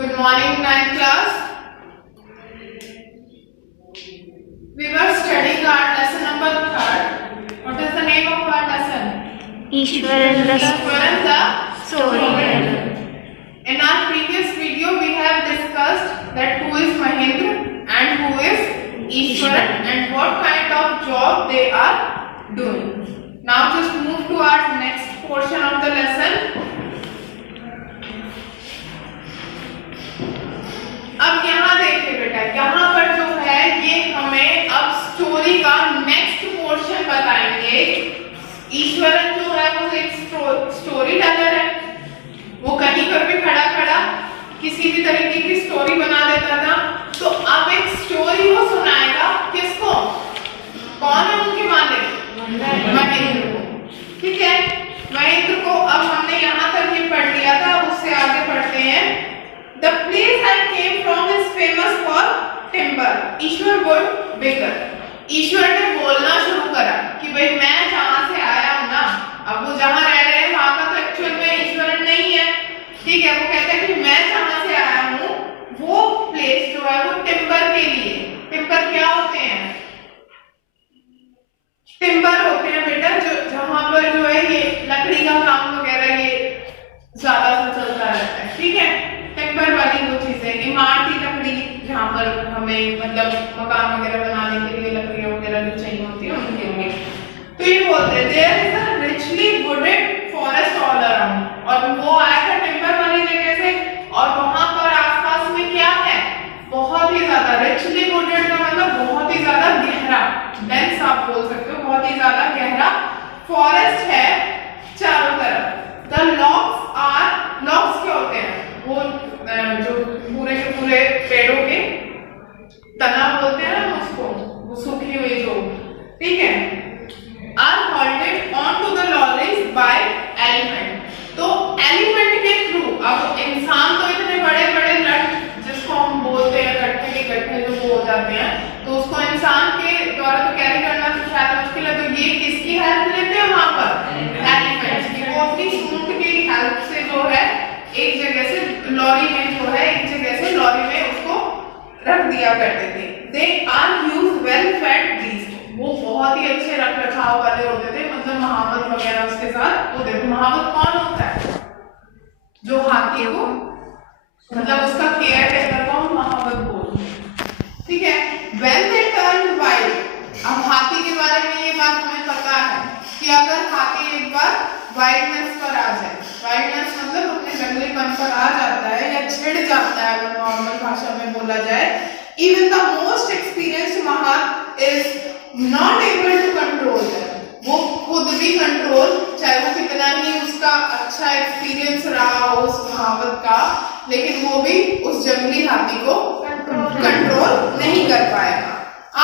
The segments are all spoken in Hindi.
Good morning, ninth class. We were studying our lesson number 3rd. What is the name of our lesson? Ishwaran the Ishwaran the storyteller. In our previous video, we have discussed that who is Mahendra and who is Ishwaran and what kind of job they are doing. Now just move to our next portion of the lesson. अब यहाँ देखिए बेटा, यहाँ पर जो है ये हमें अब स्टोरी का नेक्स्ट पोर्शन बताएंगे। ईश्वरन जो है वो एक स्टोरी टेलर है। वो कहीं पर भी खड़ा खड़ा किसी भी तरीके की स्टोरी बना देता था। तो अब एक स्टोरी वो सुनाएगा किसको? कौन है उनके मालिक? महेंद्र को। ठीक है, महेंद्र को अब हमने यहाँ तक ये पढ़ लिया था। अब उससे आगे पढ़ते हैं। The place I came from is famous for timber. Ishwar would bigger. ईश्वर ने बोलना शुरू करा कि भाई मैं जहाँ से आया हूँ ना, अब वो जहाँ रह रहे हैं वहाँ का तो एक्चुअल में ईश्वरन नहीं है। ठीक है, वो कहता है कि मैं जहाँ से आया हूँ वो प्लेस जो है वो टिम्बर के लिए। टिम्बर क्या होते हैं? टिम्बर होते हैं बेटा जो जहाँ पर जो है ये लकड़ी का काम वगैरह ये ज्यादा सा चलता रहता है। ठीक है, टिम्बर वाली वो चीजें, इमारती लकड़ी जहाँ पर हमें मतलब मकान वगैरह बनाने के लिए लकड़ियाँ वगैरह जो चाहिए होती है उनके लिए। तो ये बोलते हैं there is a richly wooded forest all around. और वो आया था टिम्बर वाली जगह से और वहां पर आसपास में क्या है? बहुत ही ज्यादा रिचली वुडेड का मतलब बहुत ही ज्यादा गहरा, डेंस आप बोल सकते हो, बहुत ही ज्यादा गहरा फॉरेस्ट है चारों तरफ। द लॉग्स क्या होते हैं? वो जो पूरे के पूरे पेड़ों के तना बोलते हैं ना उसको, वो सूखी हुई जो, ठीक है, are halted on to the lorries by elephant. तो एलिफेंट के थ्रू, अब इंसान तो इतने बड़े बड़े लट जिसको हम बोलते हैं गट्ठे के गट्ठे जो वो हो जाते हैं, तो उसको इंसान के द्वारा तो कैरी करना तो शायद मुश्किल है। तो ये किसकी हेल्प लेते हैं वहां पर? एलिफेंट की। वो अपनी सूंड की हेल्प से जो है एक जगह से लॉरी में जो है एक जगह से लॉरी में उसको रख दिया करते थे। They are use well fed beast. वो बहुत ही अच्छे रख रखाव वाले होते थे, मतलब महावत वगैरह उसके साथ होते थे। महावत कौन होता है? जो हाथी को मतलब उसका केयर टेकर को हम महावत बोलते हैं। ठीक है, व्हेन दे टर्न वाइल्ड। अब हाथी के बारे में ये बात हमें पता है कि अगर हाथी एक बार वाइल्डनेस पर आ जाए, वाइल्डनेस मतलब अपने जंगलीपन पर आ जाता है या छिड़ जाता है, अगर नॉर्मल भाषा में बोला जाए, even the most experienced mahout is not able to control that. वो खुद भी कंट्रोल, चाहे वो कितना ही उसका अच्छा एक्सपीरियंस रहा हो उस महावत का, लेकिन वो भी उस जंगली हाथी को कंट्रोल नहीं कर पाएगा।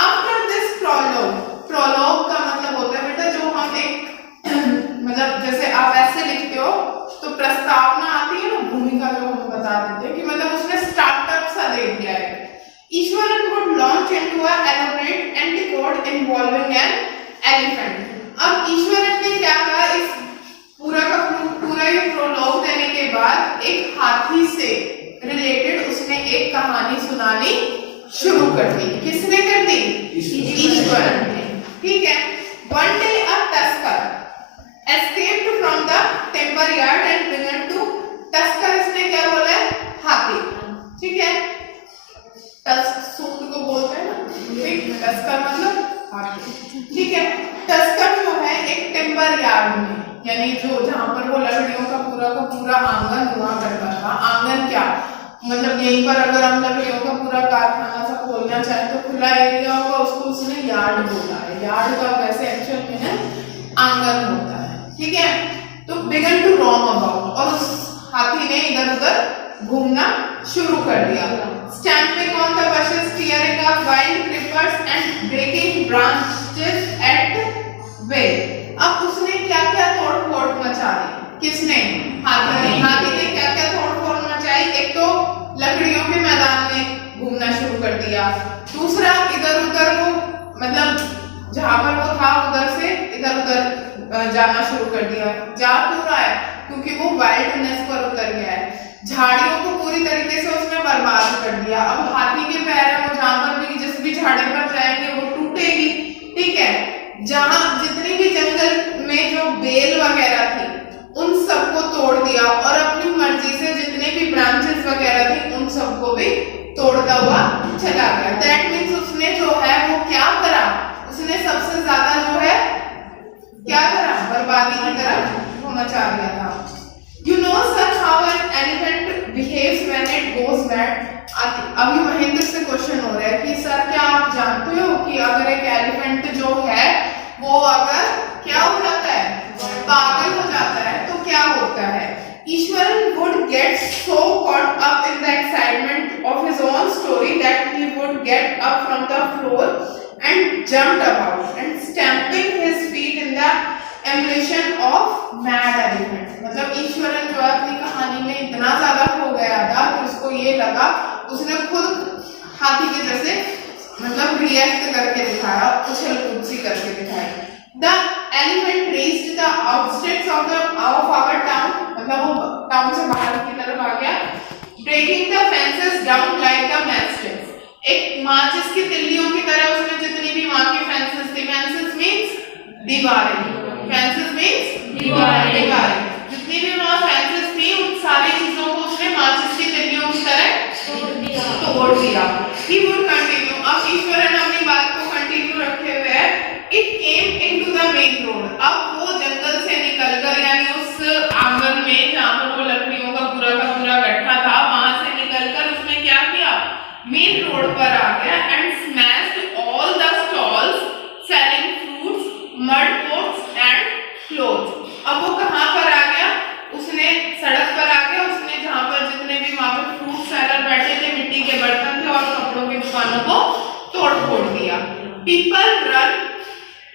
आफ्टर दिस प्रोलॉग का मतलब होता है बेटा जो हम एक मतलब जैसे आप ऐसे लिखते हो तो प्रस्तावना आती है ना, भूमिका जो हम बता देते हैं कि मतलब उसने स्टार्टअप सा दे दिया है। Eswaran would launch into an elaborate anecdote involving an elephant. अब ईश्वरन ने क्या कहा, इस पूरा ये प्रोलॉग देने के बाद एक हाथी से रिलेटेड उसने एक कहानी सुनानी शुरू कर दी। किसने कर दी? ईश्वरन ने। ठीक है, one day a tusker escaped from the timber yard and began to tusker. इसने क्या बोला है? हाथी। ठीक है, सूंड को बोलते हैं ना, ठीक, टस्कर मतलब हाथी। ठीक है, टस्कर जो है एक टिम्बर यार्ड में, यानी जो जहां पर वो लकड़ियों का पूरा आंगन हुआ करता था। आंगन क्या मतलब, यहीं पर अगर हम लकड़ियों का पूरा कारखाना सा खोलना चाहे तो खुला एरिया होगा, उसको उसने यार्ड बोला है। यार्ड का वैसे एक्चुअल में आंगन होता है। ठीक है, तो बिगन टू रोम अबाउट, और उस हाथी ने इधर उधर घूमना शुरू कर दिया। Stamping on the bushes, tearing up wild creepers and breaking branches at way. अब उसने क्या क्या तोड़-फोड़ मचा दी? किसने? हाथी ने। हाथी ने क्या क्या तोड़-फोड़ मचाई? एक तो लकड़ियों के मैदान में घूमना शुरू कर दिया, दूसरा इधर उधर वो मतलब जहां पर वो था उधर से इधर उधर जाना शुरू कर दिया। जा क्यों रहा है? क्योंकि वो वाइल्डनेस पर उतर गया है। झाड़ियों को पूरी तरीके से उसने बर्बाद कर दिया। अब हाथी के पैर है, वो जहां पर भी जिस भी झाड़ी पर जाएंगे वो टूटेगी, ठीक है। जहां जितनी भी जंगल में जो बेल वगैरह थी उन सबको तोड़ दिया और अपनी मर्जी से जितने भी ब्रांचेस वगैरह थी उन सबको भी तोड़ता हुआ चला गया। दैट मीन्स उसने जो है वो क्या करा, उसने सबसे ज्यादा जो है क्या करा, बर्बादी की तरफ वो मचा दिया था। You know sir how an elephant behaves when it goes mad? अभी महेंद्र से क्वेश्चन हो रहा है कि सर क्या आप जानते हो कि अगर एक एलिफेंट जो है वो अगर क्या हो जाता है, पागल हो जाता है तो क्या होता है? Eswaran would get so caught up in the excitement of his own story that he would get up from the floor and jumped about and stamping his feet in the emulation of mad elephant। मतलब ईश्वरन जो है अपनी कहानी में इतना ज्यादा खो गया था कि उसको ये लगा, उसने खुद हाथी के जैसे मतलब रिएक्ट करके दिखाया, उछल कूद सी करके दिखाया। The elephant reached the outskirts of our town, मतलब वो टाउन से बाहर की तरफ आ गया, breaking the fences down like the mastiffs। एक माचिस की तिल्लियों की तरह उसने जितनी भी वहां की फेंसेस थी, फेंसेस मींस दीवारें, फेंसेस मींस दीवारें, जितनी भी वहां फेंसेस थी उन सारी चीजों को उसने माचिस की तिल्लियों की तरह तोड़ दिया। He would continue। अब ईश्वरन अपनी बात को कंटिन्यू रखे हुए है। It came into the main road। अब वो जंगल से निकलकर यानी उस आंगन में जहाँ पर वो लकड़ियों का पूरा गड्ढा था वहां से निकलकर उसने क्या किया, मेन रोड पर आ गया and smashed all the stalls selling fruits, mud pots and clothes. अब वो कहाँ पर आ गया, उसने सड़क पर आ गया, उसने जहाँ पर जितने भी वहां पर फ्रूट सेलर बैठे थे, मिट्टी के बर्तन थे और कपड़ों की दुकानों को तोड़ फोड़ दिया। People run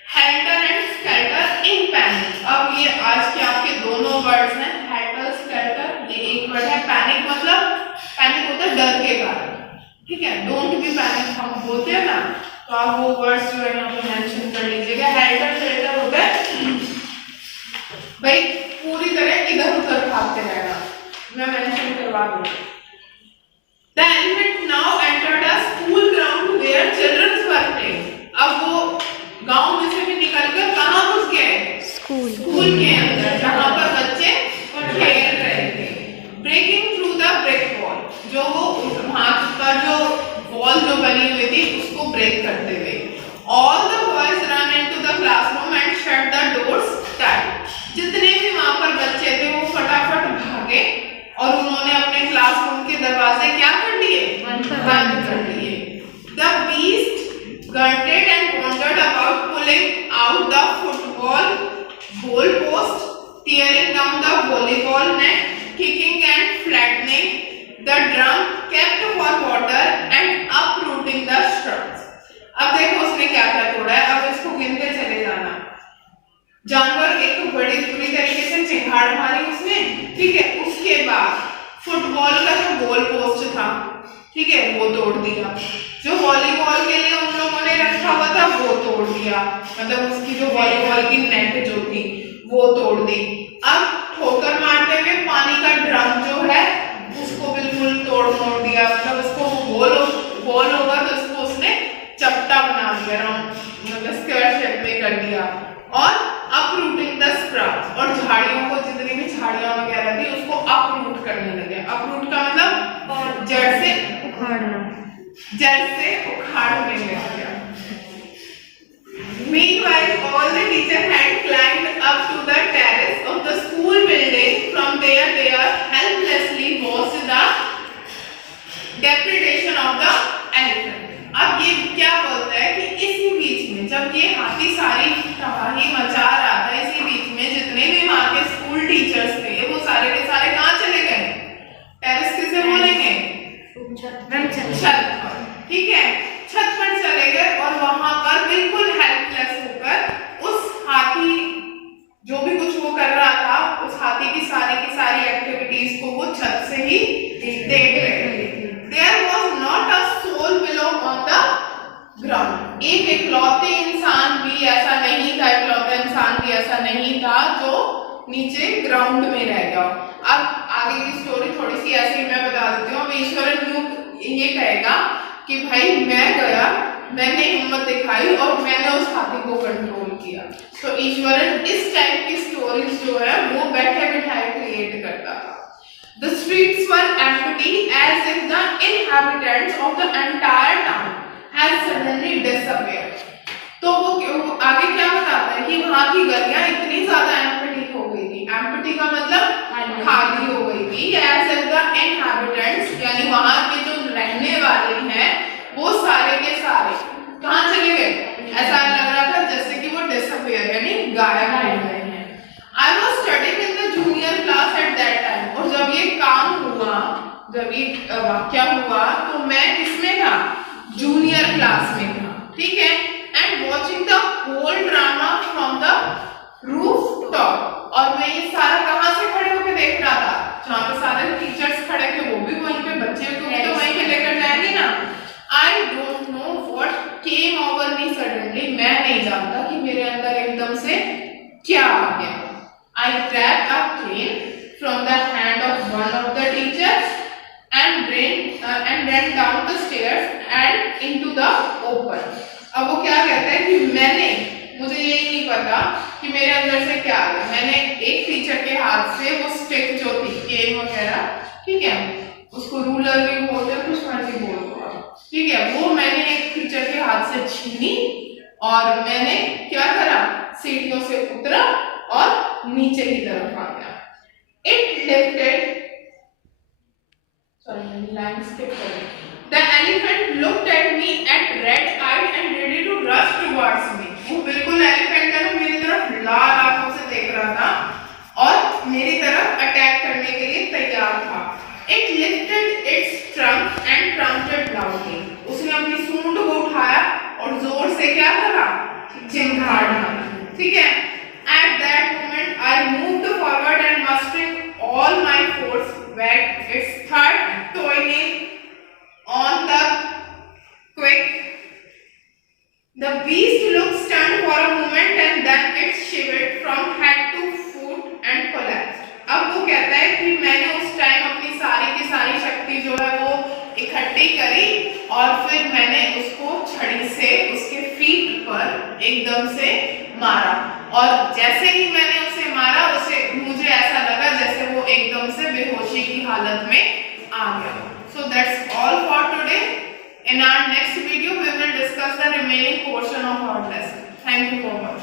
helter and skeletal in panic. अब ये आज के आपके दोनों वर्ड्स हैं, हेल्टर स्केल्टर, ये एक वर्ड है। पैनिक मतलब पैनिक होता है डर के कारण, ठीक है, डोंट बी पैनिक हम बोलते हैं ना, तो आप वो वर्ड्स जो है यहाँ पे मेंशन कर लीजिएगा। हेल्टर स्केल्टर होता है भाई पूरी तरह इधर उधर भागते रहना, मैं मेंशन करवा दूंगी। The elephant now entered a school ground where children were playing। अब वो गांव में से भी निकलकर कहाँ घुस गए, स्कूल के अंदर जहाँ पर बच्चे खेल रहे थे। Breaking through the brick wall, जो वो वहाँ पर जो वॉल जो बनी हुई थी उसको ब्रेक करते हुए। All the boys ran into the classroom and shut the doors tight। जितने भी वहां पर बच्चे थे वो फटाफट भागे और उन्होंने अपने क्लासरूम के दरवाजे क्या कर दिए, बंद कर दिए। The beast grunted and wandered about pulling out the football goal post, tearing down the volleyball net, kicking and flattening the drum kept for water and uprooting the shrubs। अब देखो उसने क्या क्या तोड़ा है, अब इसको गिनते चले जाना। जानवर एक तो बड़ी पूरी तरीके से चिंगाड़ मारी उसने, ठीक है, उसके बाद फुटबॉल का जो गोल पोस्ट था, ठीक है, वो तोड़ दिया। जो वॉलीबॉल के लिए उन लोगों ने रखा हुआ था वो तोड़ दिया, मतलब उसकी जो वॉलीबॉल की नेट जो थी वो तोड़ दी। अब ठोकर मारते हुए पानी का ड्रम जो है उसको बिल्कुल तोड़ मोड़ दिया, मतलब उसको गोल होगा तो उसको उसने चपटा बना दिया, मतलब स्क्वायर शेप में कर दिया। और अपरूटिंग द स्प्रब्स, और झाड़ियों को जितनी भी झाड़ियां वगैरह थी उसको अपरूट करने लगे। अपरूट का मतलब जड़ से उखाड़ना, जड़ से उखाड़ने लग गया। Meanwhile, all the teachers had climbed up to the terrace of the school building. From there, they are helplessly watched the depredation of the elephant। अब ये क्या बोलता है कि इसी बीच में जब ये हाथी सारी तबाही मचा रहा था, इसी बीच में जितने भी वहां के स्कूल टीचर्स थे वो सारे के सारे कहाँ चले गए, टेरेस किसे बोलेंगे, छत पर, ठीक है, छत पर चले गए और वहां पर बिल्कुल हेल्पलेस होकर उस हाथी जो भी कुछ वो कर रहा था, उस हाथी की सारी एक्टिविटीज को वो छत से ही देख रहे थे। There was not a soul below on the ground। एक इकलौते इंसान भी ऐसा नहीं था, इकलौता इंसान भी ऐसा नहीं था जो नीचे ग्राउंड में रह गया। अब आगे की स्टोरी थोड़ी सी कहेगा कि भाई मैं गया, मैंने हिम्मत दिखाई और मैंने उस हाथी को कंट्रोल किया। तो ईश्वरन इस टाइप की स्टोरीज जो है वो बैठे बिठाए क्रिएट करता था। The streets were empty as if the inhabitants of the entire town had suddenly disappeared. तो वो आगे क्या बताता है कि वहां की गलियां इतनी ज्यादा एम्प्टी हो गई थी। एम्प्टी का मतलब खाली हो गई थी। as if the inhabitants यानी वहां के जो रहने वाले हैं वो सारे के सारे कहाँ चले गए? ऐसा लग रहा था जैसे कि वो डिसअपियर यानी गायब हो गए हैं। I was studying in the junior class at that time. और जब ये काम हुआ, जब ये वाक्या हुआ तो मैं किसमें था? जूनियर क्लास में था, ठीक है। And watching the whole drama from the roof top. और मैं ये सारा कहाँ से खड़े होकर देख रहा था? जहाँ पे सारे टीचर्स खड़े थे वो भी वहीं पे, बच्चे को भी तो वहीं पे लेकर जाएंगे ना। I don't know what came over me suddenly. मैं नहीं जानता कि मेरे अंदर एकदम से क्या आ गया। I grabbed a cane from the hand of one of the teachers and ran down the stairs and into the open. अब वो क्या कहता है कि मुझे ये नहीं पता कि मेरे अंदर से क्या आ गया। मैंने एक टीचर के हाथ से वो स्टिक जो थी, केन वगैरह, ठीक है, उसको रूलर भी बोलते हैं, कुछ मर्जी बोल दो आप, ठीक है, वो मैंने एक टीचर के हाथ से छीनी और मैंने क्या करा? सीढ़ियों से उतरा और नीचे की तरफ आ गया। It lifted, The elephant looked at me at red-eyed and ready to rush towards me. वो बिल्कुल एलिफेंट है ना, मेरी तरफ लाल आंखों से देख रहा था और मेरी तरफ अटैक करने के लिए तैयार था। It lifted its trunk and trumped loudly. उसने अपनी सूंड को उठाया और जोर से क्या करा? चिंगाड़ा, ठीक है। At that moment, I moved forward and mustering all my force, whacked its third toenail on the quick. The beast looked stunned for a moment and then it shivered from head to foot and collapsed. अब वो कहता है कि मैंने उस टाइम अपनी सारी की सारी शक्ति जो है वो इकट्ठी करी और फिर मैंने उसको छड़ी से उसके फीट पर एकदम से मारा और जैसे ही मैंने उसे मारा मुझे ऐसा लगा जैसे वो एकदम से बेहोशी की हालत में आ गया। So that's all for today. In our next video we will discuss the remaining portion of our lesson. Thank you for watching.